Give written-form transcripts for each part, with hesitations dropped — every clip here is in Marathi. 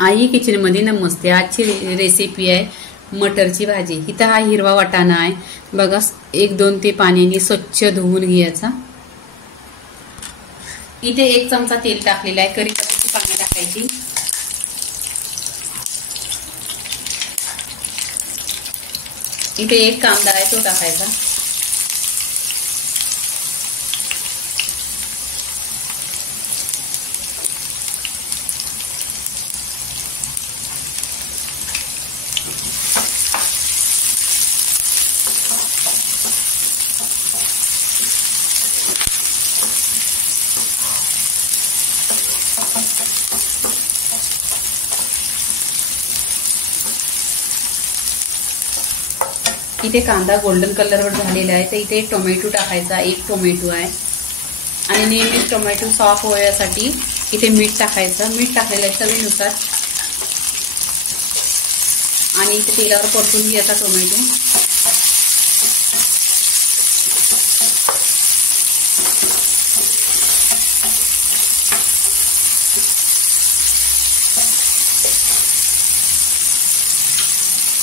आई किचन मध्ये नमस्ते। आजची रेसिपी आहे मटरची भाजी। इथं हा हिरवा वाटाणा आहे बघा, 1-2 ते पाण्याने स्वच्छ धुवून घ्यायचा। इथे 1 चमचा तेल टाकलेला आहे, कढीपत्त्याची पाने टाकायची। इथे 1 कांदा आहे तो टाकायचा। इथे कांदा गोल्डन कलरवर झालेला आहे, तर इथे टोमॅटो टाकायचा। 1 टोमॅटो आहे आणि नेहमी टोमॅटो सॉफ्ट होण्यासाठी इथे मीठ टाकायचं। मीठ टाकलेलं आहे चवीनुसार आणि इथे तेलावर परतून घ्यायचा टोमॅटो।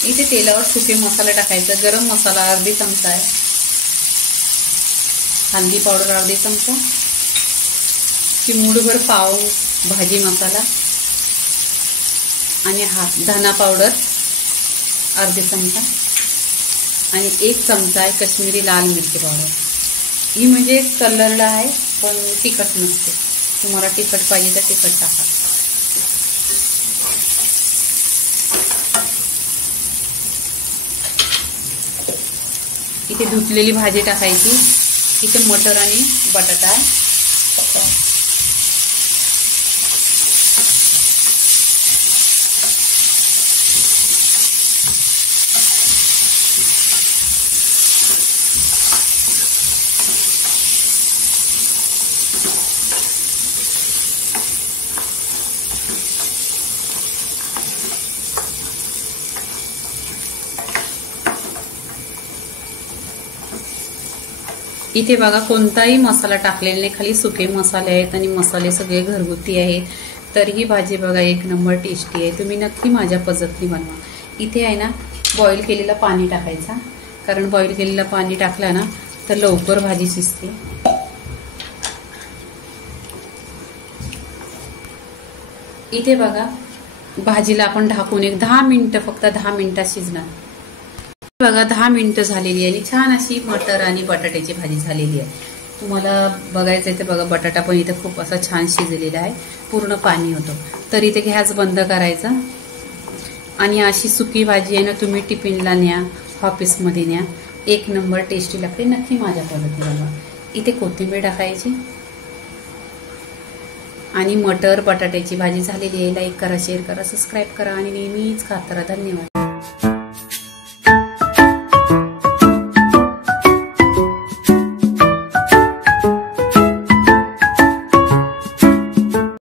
इथे तेलावर सुके मसाला टाकायचा। गरम मसाला अर्धी चमचा आहे, हल्दी पावडर अर्धी चमचा, चिमूटभर पाव भाजी मसाला आणि धना पावडर अर्धी चमचा आणि 1 चमचा आहे काश्मीरी लाल मिरची पावडर। ही म्हणजे कलरला आहे पण तिखट नसते, तुम्हाला तिखट पाहिजे तर तिखट टाका। इथे धुतलेली भाजी टाकायची। इथे मटर आणि बटाटा आहे। इथे बघा कोणताही मसाला टाकलेला नाही, खाली सुके मसाले आहेत आणि मसाले सगळे घरगुती आहेत। तर ही भाजी बघा 1 नंबर टेस्टी आहे। तुम्ही नक्की माझ्या पद्धतीने बनवा। इथे आहे ना बॉईल केलेलं पाणी टाकायचा, कारण बॉईल केलेलं पाणी टाकलं ना तर लवकर भाजी शिजते। इथे बघा भाजीला आपण ढाकून 10 मिनिटं, फक्त 10 मिनिटात शिजणार। बघा 10 मिनिटं झालेली आहे आणि छान अशी मटर आणि बटाट्याची भाजी झालेली आहे। तुम्हाला बघायचं आहे तर बघा बटाटा पण इथे खूप असा छान शिजलेला आहे, पूर्ण पाणी होतं। तर इथे गॅस बंद करायचा आणि अशी सुकी भाजी आहे ना तुम्ही टिफिनला न्या, ऑफिसमध्ये न्या, 1 नंबर टेस्टी लागते। नक्की माझ्या पद्धतीने बनवा। इथे कोथिंबीर टाकायची आणि मटर बटाट्याची भाजी झालेली आहे। लाईक करा, शेअर करा, सबस्क्राईब करा आणि नेहमीच खात राहा। धन्यवाद।